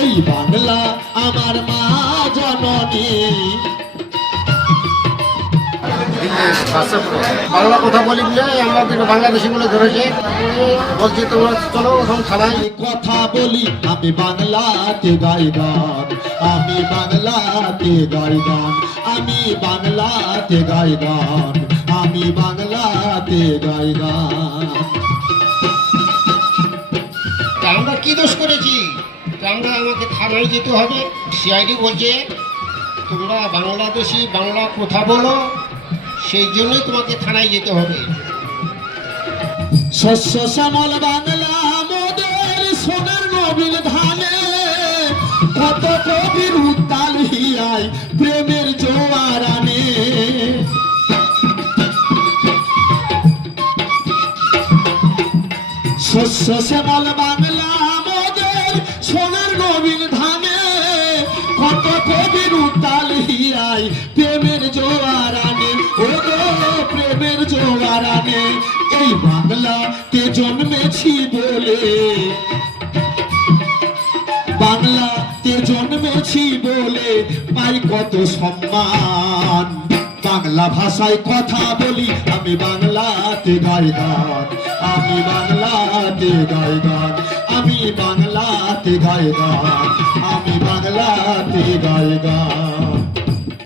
এই বাংলা আমার মা জননী। বাংলা কথা বলি বলে আমাদের বাংলাদেশি বলে ধরেছে, বলছে তোমরা চলো এখন থানায়। কথা বলি আমি বাংলাতে গাই গান, আমি বাংলাতে গাই গান, আমি বাংলাতে গাই গান, আমি বাংলাতে গাই গান। তা আমরা কি দোষ করেছি? তা আমরা আমাকে থানায় যেতে হবে। সিআইডি বলছে তোমরা বাংলাদেশি, বাংলা কথা বলো, সেই জন্যই তোমাকে থানায় যেতে হবে। শস্য শ্যামল বাংলা মোদের সোনার নবীন ধানে, কত কবির উত্তাল হিয়ায় প্রেমের জোয়ার আনে। শস্য শ্যামল বাংলা মোদের সোনার নবীন ধানে, কত কবির উত্তাল হিয়ায় প্রেমের জোয়ার আনে। ও গো প্রেমের জোয়ার আনে। এই বাংলাতে জন্মেছি বলে, বাংলাতে জন্মেছি বলে পাই কত সম্মান। বাংলা ভাষায় কথা বলি আমি বাংলাতে গাই গান, আমি বাংলাতে গাই গান, আমি বাংলাতে গাই গান, আমি বাংলাতে গাই গান।